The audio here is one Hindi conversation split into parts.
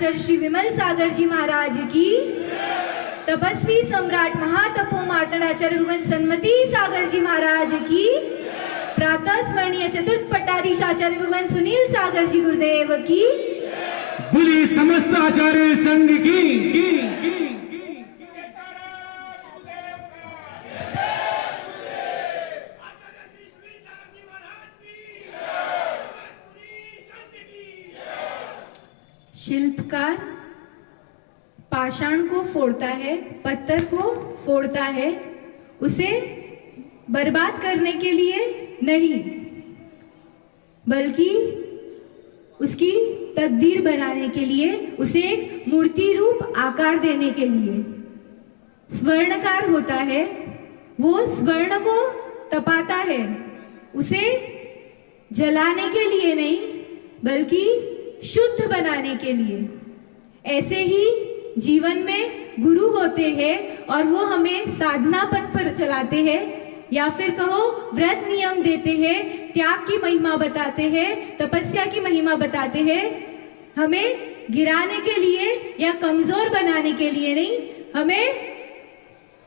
आचार्य श्री विमल सागर जी महाराज की, तपस्वी सम्राट महातपो मार्तंडाचार्य भगवान सन्मति सागर जी महाराज की, प्रातः स्मरणीय चतुर्थ पट्टाधीश आचार्य भगवान सुनील सागर जी गुरुदेव की, बोली समस्त आचार्य संघ की। शिल्पकार पाषाण को फोड़ता है, पत्थर को फोड़ता है, उसे बर्बाद करने के लिए नहीं, बल्कि उसकी तकदीर बनाने के लिए, उसे एक मूर्ति रूप आकार देने के लिए। स्वर्णकार होता है, वो स्वर्ण को तपाता है, उसे जलाने के लिए नहीं, बल्कि शुद्ध बनाने के लिए। ऐसे ही जीवन में गुरु होते हैं और वो हमें साधना पथ पर चलाते हैं, या फिर कहो व्रत नियम देते हैं, त्याग की महिमा बताते हैं, तपस्या की महिमा बताते हैं, हमें गिराने के लिए या कमजोर बनाने के लिए नहीं, हमें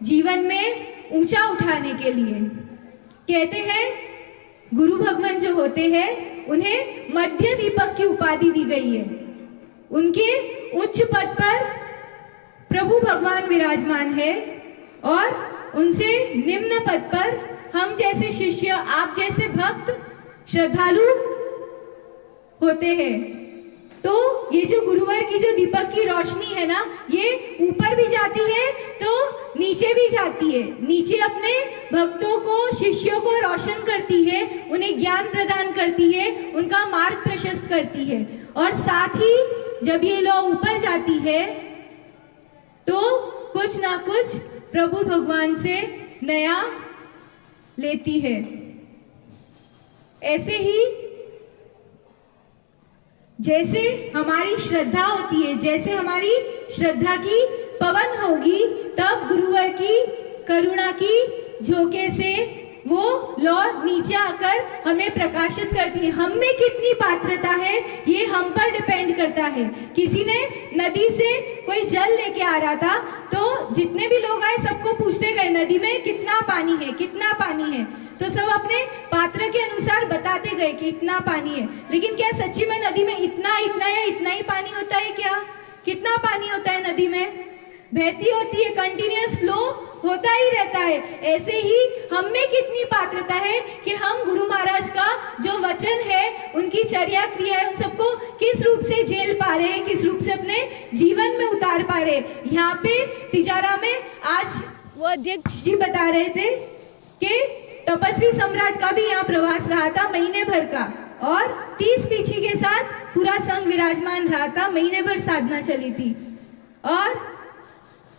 जीवन में ऊंचा उठाने के लिए। कहते हैं गुरु भगवान जो होते हैं उन्हें मध्य दीपक की उपाधि दी गई है। उनके उच्च पद पर प्रभु भगवान विराजमान है और उनसे निम्न पद पर हम जैसे शिष्य, आप जैसे भक्त, श्रद्धालु होते हैं। तो ये जो गुरुवर की जो दीपक की रोशनी है ना, ये ऊपर भी जाती है तो नीचे भी जाती है। नीचे अपने भक्तों को, शिष्यों को रोशन करती है, उन्हें ज्ञान प्रदान करती है, उनका मार्ग प्रशस्त करती है, और साथ ही जब ये लौ ऊपर जाती है तो कुछ ना कुछ प्रभु भगवान से नया लेती है। ऐसे ही जैसे हमारी श्रद्धा होती है, जैसे हमारी श्रद्धा की पवन होगी, तब गुरुवर की करुणा की झोंके से वो लौ नीचे आकर हमें प्रकाशित करती है। हम में कितनी पात्रता है ये हम पर डिपेंड करता है। किसी ने नदी से कोई जल लेके आ रहा था, तो जितने भी लोग आए सबको पूछते गए नदी में कितना पानी है, कितना पानी है, तो सब अपने पात्र के अनुसार बताते गए कि इतना पानी है। लेकिन क्या सच्ची में नदी में इतना या इतना ही पानी होता है क्या? कितना पानी होता है नदी में? बहती होती है, कंटिन्यूअस फ्लो होता ही रहता है। ऐसे ही हम में कितनी पात्रता है कि हम गुरु महाराज का जो वचन है, उनकी चर्या क्रिया है, उन सबको किस रूप से झेल पा रहे हैं, किस रूप से अपने जीवन में उतार पा रहे हैं। यहाँ पे तिजारा में आज वो अध्यक्ष जी बता रहे थे कि तपस्वी सम्राट का भी यहाँ प्रवास रहा था महीने भर का, और 30 पीछी के साथ पूरा संघ विराजमान रहा था, महीने भर साधना चली थी। और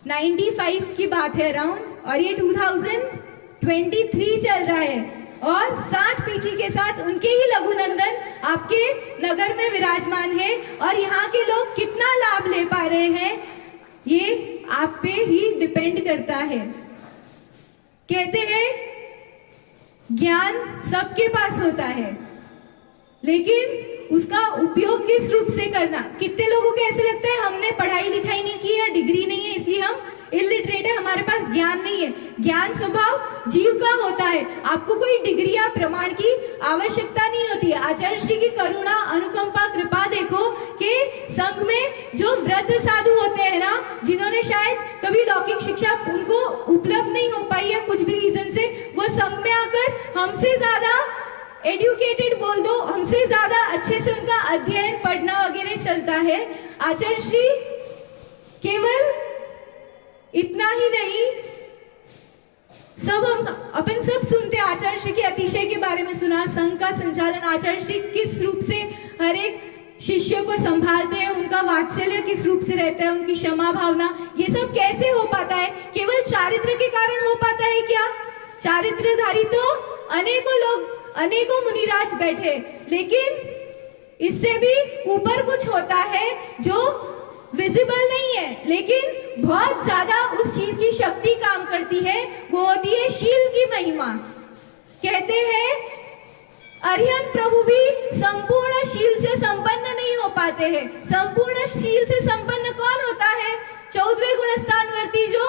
95 की बात है अराउंड, और ये 2023 चल रहा है, और 60 पीछी के साथ उनके ही लघुनंदन आपके नगर में विराजमान है। और यहाँ के लोग कितना लाभ ले पा रहे हैं ये आप पे ही डिपेंड करता है। कहते हैं ज्ञान सबके पास होता है, लेकिन उसका उपयोग किस रूप से करना। कितने लोगों को ऐसे लगता है हमने पढ़ाई लिखाई नहीं की है, डिग्री नहीं है, इसलिए हम इलिटरेट है, हमारे पास ज्ञान नहीं है। ज्ञान स्वभाव जीव का होता है, आपको कोई डिग्री या प्रमाण की आवश्यकता नहीं होती है। आचार्य श्री की करुणा, अनुकंपा, कृपा देखो कि संघ में जो वृद्ध साधु होते हैं ना, जिन्होंने शायद कभी लौकिक शिक्षा उनको उपलब्ध नहीं हो पाई है कुछ भी रीजन से, वो संघ में आकर हमसे ज्यादा एडुकेटेड बोल दो, हमसे ज्यादा अच्छे से उनका अध्ययन, पढ़ना वगैरह चलता है। आचार्य श्री केवल इतना ही नहीं, अपन सब सुनते आचार्य श्री के अतिशय के बारे में सुना, संघ का संचालन आचार्य श्री किस रूप से हर एक शिष्यों को संभालते हैं, उनका वात्सल्य किस रूप से रहता है, उनकी क्षमा भावना, ये सब कैसे हो पाता है? केवल चारित्र के कारण हो पाता है क्या? चारित्रधारी तो अनेकों लोग, अनेकों मुनिराज बैठे, लेकिन इससे भी ऊपर कुछ होता है जो विजिबल नहीं है, लेकिन बहुत ज्यादा उस चीज की शक्ति काम करती है, वो होती है शील की महिमा। कहते हैं अरिहंत प्रभु भी संपूर्ण शील से संपन्न नहीं हो पाते हैं। संपूर्ण शील से संपन्न कौन होता है? 14वें गुणस्थानवर्ती जो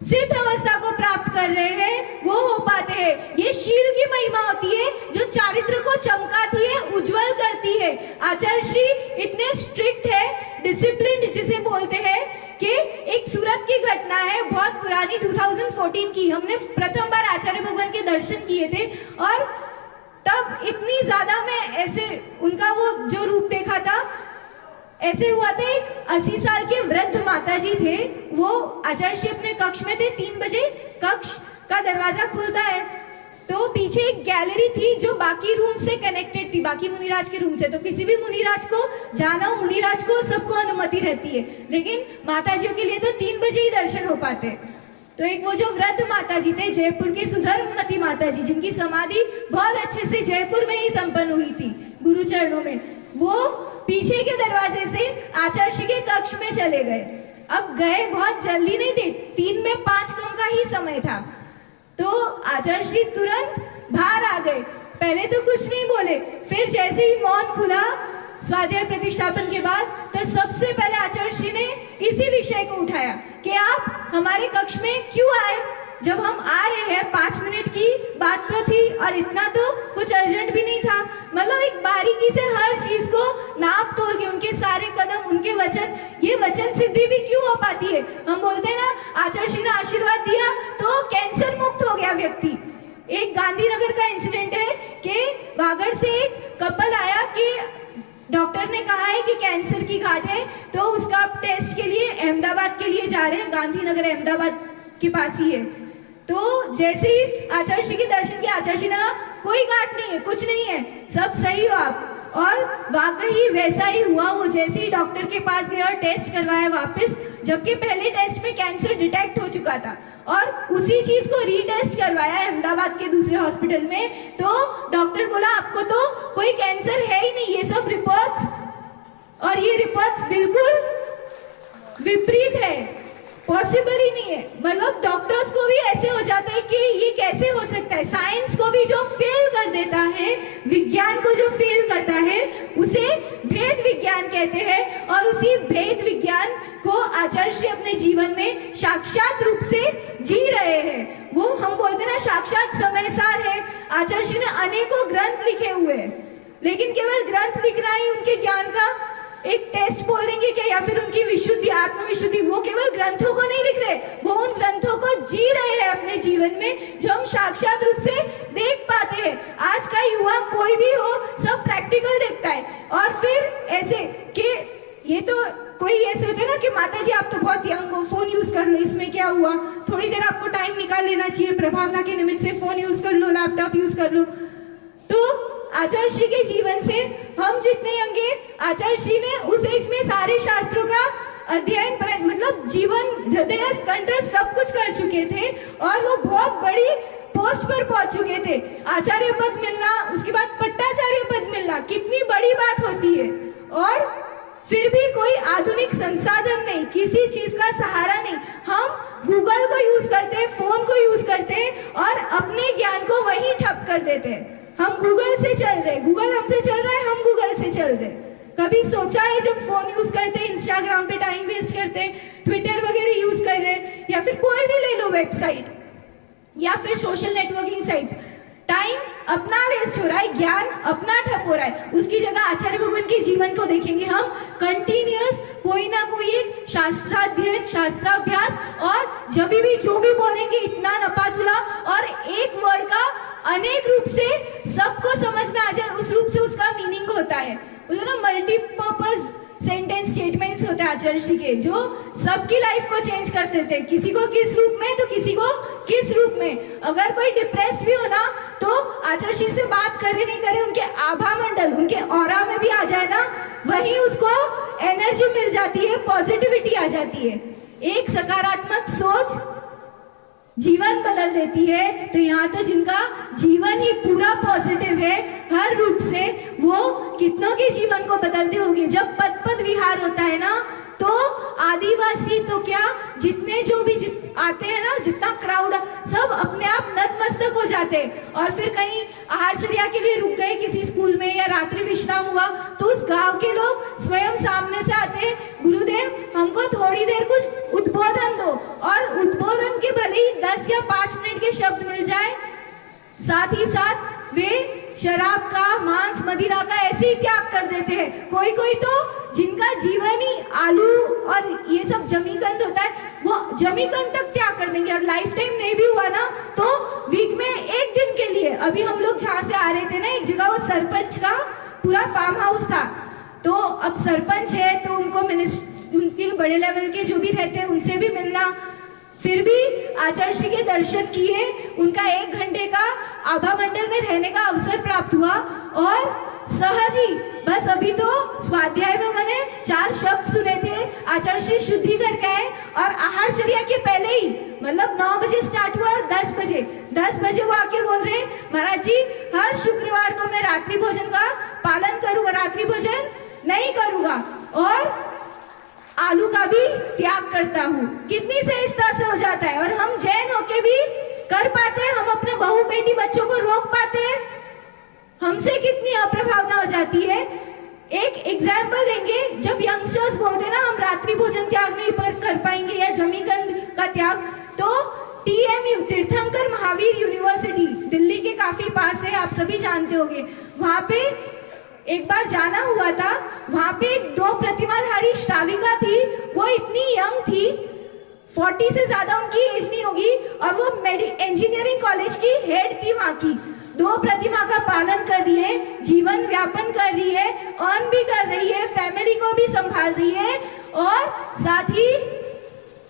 सिद्ध अवस्था को प्राप्त कर रहे हैं वो हो पाते हैं। ये शील की महिमा होती है जो चारित्र को चमकाती है, उज्जवल करती है। आचार्य श्री इतने स्ट्रिक्ट है, डिसिप्लिन जिसे बोलते हैं, कि एक सूरत की घटना है बहुत पुरानी 2014 की। हमने प्रथम बार आचार्य भगवान के दर्शन किए थे और तब इतनी ज्यादा मैं ऐसे उनका वो जो रूप देखा था, ऐसे हुआ था। एक 80 साल के वृद्ध माता जी थे, वो आचार्य श्री अपने कक्ष में थे। 3 बजे कक्ष का दरवाजा खुलता है तो पीछे एक गैलरी थी जो बाकी रूम से कनेक्टेड थी, बाकी मुनिराज के रूम से। तो किसी भी मुनिराज को जाना हो, मुनिराज को सबको अनुमति रहती है, लेकिन माताजियों के लिए तो 3 बजे ही दर्शन हो पाते। तो एक वो जो वृद्ध माता जी थे, जयपुर के सुधर्मवती माता जी, जिनकी समाधि बहुत अच्छे से जयपुर में ही संपन्न हुई थी गुरु चरणों में, वो पीछे के दरवाजे से आचार्य श्री के कक्ष में चले गए। अब गए बहुत जल्दी नहीं थे, 3 में 5 कम का ही समय था। तो आचार्य श्री तुरंत बाहर आ गए। पहले तो कुछ नहीं बोले, फिर जैसे ही मौन खुला स्वाध्याय प्रतिष्ठापन के बाद, तो सबसे पहले आचार्य श्री ने इसी विषय को उठाया कि आप हमारे कक्ष में क्यों आए? जब हम आ रहे हैं, 5 मिनट की बात तो थी और इतना तो कुछ अर्जेंट भी नहीं था। मतलब एक बारीकी से हर चीज को नाप तोल के, उनके सारे कदम, उनके वचन, ये वचन सिद्धि भी क्यों हो पाती है? हम बोलते हैं ना, आचार्य श्री ने आशीर्वाद दिया तो कैंसर मुक्त हो गया व्यक्ति। एक गांधीनगर का इंसिडेंट है कि वागड़ से एक कपल आया कि डॉक्टर ने कहा है कि कैंसर की गांठ है, तो उसका आप टेस्ट के लिए अहमदाबाद के लिए जा रहे हैं। गांधीनगर अहमदाबाद के पास ही है। तो जैसे ही आचार्य श्री के दर्शन किया, आचार्य श्री ने कहा कोई गांठ नहीं है, कुछ नहीं है, सब सही हो आप। और वाकई वैसा ही हुआ। वो जैसे ही डॉक्टर के पास गए और टेस्ट करवाया वापस, जबकि पहले टेस्ट में कैंसर डिटेक्ट हो चुका था, और उसी चीज को रीटेस्ट करवाया अहमदाबाद के दूसरे हॉस्पिटल में, तो डॉक्टर बोला आपको तो कोई कैंसर है ही नहीं, ये सब रिपोर्ट्स, और ये रिपोर्ट्स बिल्कुल विपरीत है, पॉसिबल ही नहीं है। मतलब डॉक्टर्स को भी ऐसे हो जाता है कि ये कैसे हो सकता है। साइंस को भी जो फेल कर देता है, विज्ञान को जो फेल करता है, उसे भेद विज्ञान कहते हैं। और उसी भेद विज्ञान को आचार्य श्री अपने जीवन में साक्षात रूप से जी रहे हैं। वो हम बोलते हैं ना, साक्षात समय सार है। आचार्य श्री ने अनेकों ग्रंथ लिखे हुए हैं, लेकिन केवल ग्रंथ लिखना ही उनके ज्ञान का एक टेस्ट बोलेंगे क्या, या फिर उनकी विशुद्धि, आत्मविशुद्धि, वो केवल ग्रंथों को नहीं लिख रहे, वो उन ग्रंथों को जी रहे हैं अपने जीवन में, जो हम साक्षात रूप से देख पाते हैं। आज का युवा कोई भी हो, सब प्रैक्टिकल देखता है। और फिर ऐसे कि ये तो कोई ऐसे होते हैं ना कि माता जी आप तो बहुत यंग हो, फोन यूज कर लो, इसमें क्या हुआ, थोड़ी देर आपको टाइम निकाल लेना चाहिए, प्रभावना के निमित्त से फोन यूज कर लो, लैपटॉप यूज कर लो। तो आचार्य श्री के जीवन से हम जितने यंगे, आचार्य श्री ने उस एज में सारे शास्त्रों का अध्ययन, मतलब जीवन, हृदय, कंठ सब कुछ कर चुके थे, और वो बहुत बड़ी पोस्ट पर पहुंच चुके थे। आचार्य पद मिलना, उसके बाद पट्टाचार्य पद मिलना कितनी बड़ी बात होती है। और फिर भी कोई आधुनिक संसाधन नहीं, किसी चीज का सहारा नहीं, हम गूगल को यूज करते हैं, फोन को यूज करते हैं, और अपने ज्ञान को वहीं ठप कर देते हैं। हम गूगल से चल रहे, गूगल हमसे चल रहा है, हम गूगल से चल रहे। कभी सोचा है जब फोन यूज करते, इंस्टाग्राम पे टाइम वेस्ट करते, ट्विटर वगैरह यूज कर रहे, या फिर कोई भी ले लो वेबसाइट या फिर सोशल नेटवर्किंग साइट्स, टाइम अपना वेस्ट हो रहा है, ज्ञान अपना ठप हो रहा है। उसकी जगह आचार्य भगवान के जीवन को देखेंगे हम, कंटिन्यूअस कोई ना कोई एक शास्त्राध्ययन, शास्त्राभ्यास, और जब भी जो भी बोलेंगे इतना नपातुला, और एक वर्ड का अनेक रूप से सबको समझ में आ जाए, उस रूप से उसका मीनिंग होता है। बोलो ना, मल्टीपर्पज सेंटेंस स्टेटमेंट्स होते हैं आचार्य श्री के, जो सबकी लाइफ को चेंज कर देते हैं, किसी को किस रूप में तो किसी को किस रूप में। अगर कोई डिप्रेस्ड भी हो ना, तो आचार्य श्री से बात करे नहीं करे, उनके आभा मंडल, उनके ऑरा में भी आ जाए ना, वहीं उसको एनर्जी मिल जाती है, पॉजिटिविटी आ जाती है। एक सकारात्मक सोच जीवन बदल देती है। तो यहाँ तो जिनका जीवन ही पूरा पॉजिटिव है हर रूप से, वो कितनों के जीवन को बदलते होंगे। जब पद पद विहार होता है ना, तो आदिवासी तो क्या, जितने जो भी आते हैं ना, जितना क्राउड, सब अपने आप नतमस्तक हो जाते और फिर कहीं आहारचर्या के लिए रुक गए किसी स्कूल में या रात्रि विश्राम हुआ, तो उस गांव के लोग स्वयं सामने से आते, गुरुदेव हमको थोड़ी देर कुछ उद्बोधन दो, और उद्बोधन के भले ही 10 या 5 मिनट के शब्द मिल जाए, साथ ही साथ वे शराब का, मांस मदिरा का ऐसे ही त्याग कर देते हैं। कोई कोई तो जिनका जीवन ही आलू और ये सब जमीकंद होता है, वो जमीकंद तक त्याग कर देंगे, और लाइफ टाइम नहीं भी हुआ ना तो वीक में एक दिन के लिए। अभी हम लोग जहाँ से आ रहे थे ना, एक जगह वो सरपंच का पूरा फार्म हाउस था, तो अब सरपंच है तो उनको उनके बड़े लेवल के जो भी रहते हैं उनसे भी मिलना, फिर भी आचार्य श्री के दर्शन किए, उनका 1 घंटे का आभा मंडल में रहने का अवसर प्राप्त हुआ, और सहज ही बस अभी तो स्वाध्याय में मैंने 4 शब्द सुने थे, आचार्य श्री शुद्धि करके आए, और आहारचर्या के पहले ही मतलब 9 बजे स्टार्ट हुआ और 10 बजे वो आके बोल रहे, महाराज जी हर शुक्रवार को मैं रात्रि भोजन का पालन करूंगा, रात्रि भोजन नहीं करूंगा और आलू का भी त्याग करता हूँ। कितनी सहजता से हो जाता है, और हम जैन होके भी कर पाते हैं, हम अपने बहू बेटी बच्चों को रोक पाते हैं, हमसे कितनी अप्रभावना हो जाती है। एक एग्जाम्पल देंगे, जब यंगस्टर्स बोलते ना हम रात्रि भोजन त्याग नहीं कर पाएंगे या जमीकंद का त्याग, तो TMU तीर्थंकर महावीर यूनिवर्सिटी दिल्ली के काफी पास है, आप सभी जानते होंगे, वहां पे एक बार जाना हुआ था, वहां पे 2 प्रतिमाधारी श्राविका थी, वो इतनी यंग थी, 40 से ज्यादा उनकी एज नहीं होगी, और वो इंजीनियरिंग कॉलेज की हेड थी वहां की। 2 प्रतिमा का पालन कर रही है, जीवन व्यापन कर रही है, अर्न भी कर रही है, फैमिली को भी संभाल रही है, और साथ ही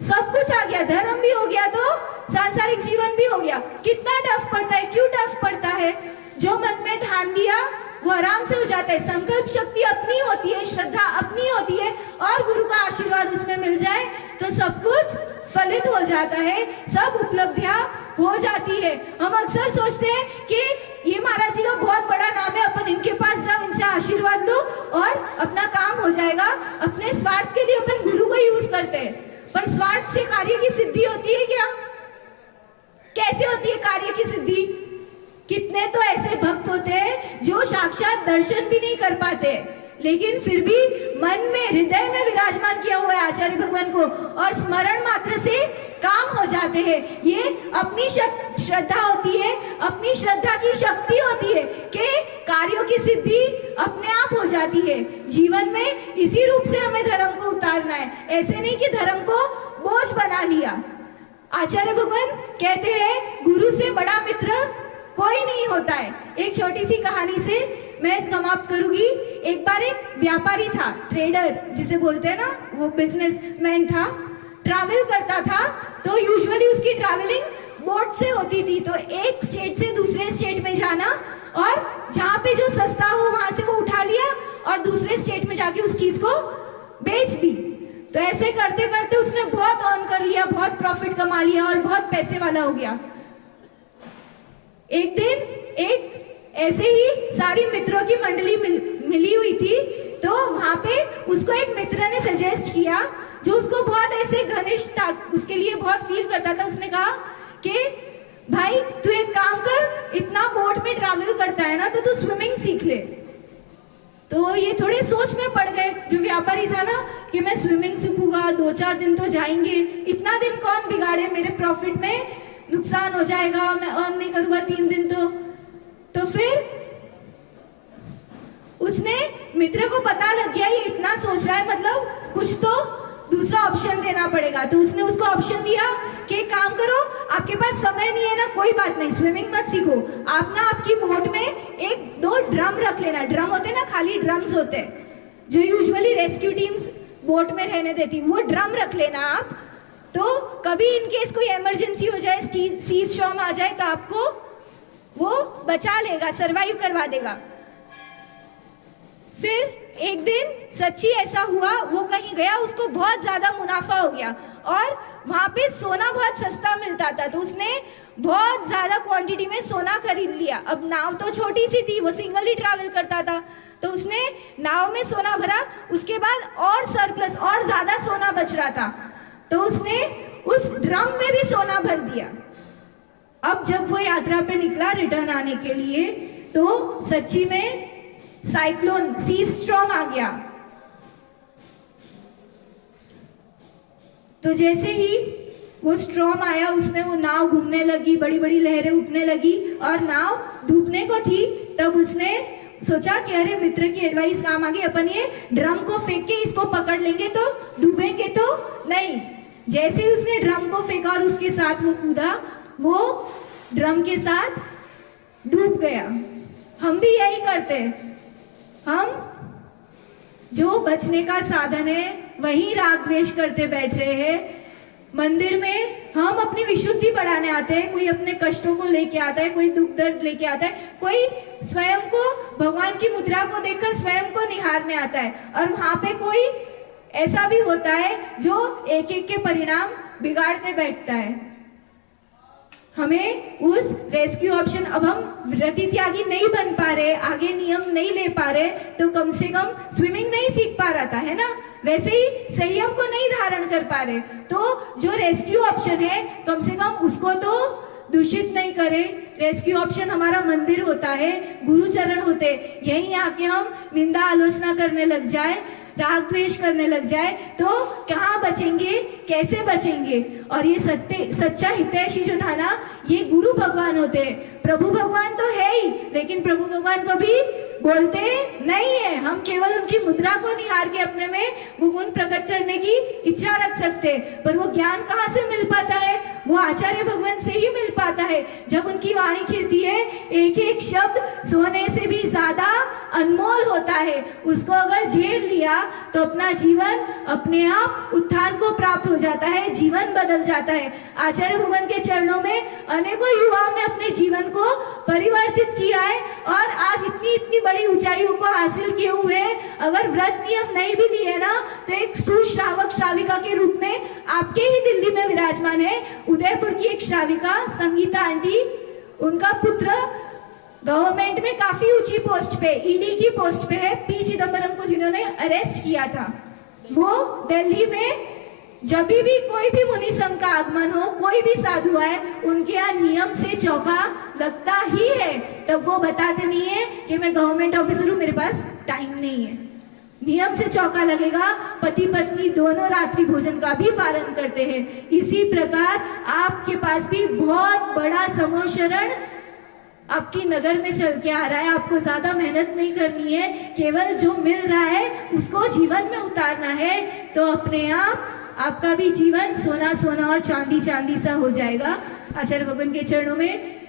सब कुछ आ गया, धर्म भी हो गया तो सांसारिक जीवन भी हो गया। कितना टफ पड़ता है, क्यों टफ पड़ता है? जो मन में ठान लिया वो आराम से हो जाता है। संकल्प शक्ति अपनी होती है, श्रद्धा अपनी होती है, और गुरु का आशीर्वाद उसमें मिल जाए तो सब कुछ फलित हो जाता है, सब उपलब्धियां हो जाती है। हम अक्सर सोचते हैं कि ये महाराज जी का बहुत बड़ा नाम है, अपन इनके पास जाओ, इनसे आशीर्वाद लो और अपना काम हो जाएगा। अपने स्वार्थ के लिए अपन गुरु को यूज करते हैं, पर स्वार्थ से कार्य की सिद्धि होती है क्या? कैसे होती है कार्य की सिद्धि? कितने तो ऐसे भक्त होते हैं जो साक्षात दर्शन भी नहीं कर पाते, लेकिन फिर भी मन में, हृदय में विराजमान किया हुआ है आचार्य भगवान को, और स्मरण मात्र से काम हो जाते हैं। ये अपनी श्रद्धा होती है, अपनी श्रद्धा की शक्ति होती है कि कार्यों की सिद्धि अपने आप हो जाती है। जीवन में इसी रूप से हमें धर्म को उतारना है, ऐसे नहीं कि धर्म को बोझ बना लिया। आचार्य भगवान कहते हैं गुरु से बड़ा मित्र कोई नहीं होता है। एक छोटी सी कहानी से मैं समाप्त करूंगी। एक बार एक व्यापारी था, ट्रेडर जिसे बोलते हैं ना, वो बिजनेसमैन था, ट्रैवल करता था, तो यूजुअली उसकी ट्रैवलिंग बोट से होती थी, तो एक स्टेट से दूसरे स्टेट में जाना, और जहाँ पे जो सस्ता हो वहां से वो उठा लिया और दूसरे स्टेट में जाके उस चीज को बेच दी। तो ऐसे करते करते उसने बहुत अर्न कर लिया, बहुत प्रॉफिट कमा लिया और बहुत पैसे वाला हो गया। एक दिन एक ऐसे ही सारी मित्रों की मंडली मिली हुई थी, तो वहां पे उसको एक मित्र ने सजेस्ट किया जो उसको बहुत ऐसे घनिष्ठ था, उसके लिए बहुत फील करता था। उसने कहा कि भाई तू एक काम कर, इतना बोट में ट्रैवल करता है ना, तो तू स्विमिंग सीख ले। तो ये थोड़े सोच में पड़ गए जो व्यापारी था ना, कि मैं स्विमिंग सीखूंगा, 2-4 दिन तो जाएंगे, इतना दिन कौन बिगाड़े, मेरे प्रॉफिट में नुकसान हो जाएगा, मैं अर्न नहीं करूंगा 3 दिन तो फिर उसने, मित्र को पता लग गया ये इतना सोच रहा है, मतलब कुछ तो दूसरा ऑप्शन देना पड़ेगा। तो उसने उसको ऑप्शन दिया कि एक काम करो, आपके पास समय नहीं है ना, कोई बात नहीं, स्विमिंग मत सीखो, आप ना आपकी बोट में 1-2 ड्रम रख लेना। ड्रम होते ना, खाली ड्रम्स होते हैं जो यूजुअली रेस्क्यू टीम्स बोट में रहने देती, वो ड्रम रख लेना आप, तो कभी इनकेस कोई इमरजेंसी हो जाए, सीज शॉर्म आ जाए, तो आपको वो बचा लेगा, सरवाइव करवा देगा। फिर एक दिन सच्ची ऐसा हुआ, वो कहीं गया, उसको बहुत ज्यादा मुनाफा हो गया, और वहां पे सोना बहुत सस्ता मिलता था, तो उसने बहुत ज्यादा क्वांटिटी में सोना खरीद लिया। अब नाव तो छोटी सी थी, वो सिंगल ही ट्रैवल करता था, तो उसने नाव में सोना भरा, उसके बाद और सरप्लस और ज्यादा सोना बच रहा था, तो उसने उस ड्रम में भी सोना भर दिया। अब जब वो यात्रा पे निकला रिटर्न आने के लिए, तो सच्ची में साइक्लोन सी स्टॉर्म आ गया। तो जैसे ही वो स्ट्रॉम आया, उसमें वो नाव घूमने लगी, बड़ी बड़ी लहरें उठने लगी और नाव डूबने को थी। तब उसने सोचा कि अरे मित्र की एडवाइस काम आ गई, अपन ये ड्रम को फेंक के इसको पकड़ लेंगे तो डूबेंगे तो नहीं। जैसे ही उसने ड्रम को फेंका और उसके साथ वो कूदा, वो ड्रम के साथ डूब गया। हम भी यही करते हैं, हम जो बचने का साधन है वही राग द्वेष करते बैठ रहे हैं। मंदिर में हम अपनी विशुद्धि बढ़ाने आते हैं, कोई अपने कष्टों को लेके आता है, कोई दुख दर्द लेके आता है, कोई स्वयं को भगवान की मुद्रा को देखकर स्वयं को निहारने आता है, और वहां पे कोई ऐसा भी होता है जो एक एक के परिणाम बिगाड़ते बैठता है। हमें उस रेस्क्यू ऑप्शन, अब हम व्रति त्यागी नहीं बन पा रहे, आगे नियम नहीं ले पा रहे, तो कम से कम स्विमिंग नहीं सीख पा रहा था, है ना। वैसे ही संयम को नहीं धारण कर पा रहे, तो जो रेस्क्यू ऑप्शन है कम से कम उसको तो दूषित नहीं करे। रेस्क्यू ऑप्शन हमारा मंदिर होता है, गुरु चरण होते, यहीं आके हम निंदा आलोचना करने लग जाए, राग द्वेष करने लग जाए, तो कहाँ बचेंगे, कैसे बचेंगे। और ये सच्चा हितैषी जो था ना, ये गुरु भगवान होते हैं। प्रभु भगवान तो है ही, लेकिन प्रभु भगवान को भी बोलते नहीं है। हम केवल उनकी मुद्रा को निहार के अपने में वो गुण प्रकट करने की इच्छा रख सकते, पर वो ज्ञान कहाँ से मिल पाता है, वो आचार्य भगवान से ही मिल पाता है। जब उनकी वाणी खिलती है, एक एक शब्द सोने से भी ज्यादा अनमोल होता है। उसको अगर झेल लिया तो अपना जीवन अपने आप उत्थान को प्राप्त हो जाता है, जीवन बदल जाता है। आचार्य भगवान के चरणों में अनेकों युवाओं ने अपने जीवन को परिवर्तित किया है और आज इतनी इतनी बड़ी ऊंचाइयों को हासिल किए हुए। अगर व्रत नियम नहीं भी लिए ना, तो एक सुश्रावक श्राविका के रूप में आपके ही दिल्ली में विराजमान है। उदयपुर की एक श्राविका संगीता आंटी, उनका पुत्र गवर्नमेंट में काफी ऊंची पोस्ट पे, ईडी की पोस्ट पे है। पी चिदम्बरम को जिन्होंने अरेस्ट किया था, वो दिल्ली में जब भी कोई भी मुनि संघ का आगमन हो, कोई भी साधु आए, उनके यहाँ नियम से चौका लगता ही है। तब वो बताते नहीं है कि मैं गवर्नमेंट ऑफिसर हूँ, मेरे पास टाइम नहीं है। नियम से चौका लगेगा। पति पत्नी दोनों रात्रि भोजन का भी पालन करते हैं। इसी प्रकार आपके पास भी बहुत बड़ा समूह शरण आपकी नगर में चल के आ रहा है। आपको ज्यादा मेहनत नहीं करनी है, केवल जो मिल रहा है उसको जीवन में उतारना है, तो अपने आप आपका भी जीवन सोना सोना और चांदी चांदी सा हो जाएगा। आचार्य भगवान के चरणों में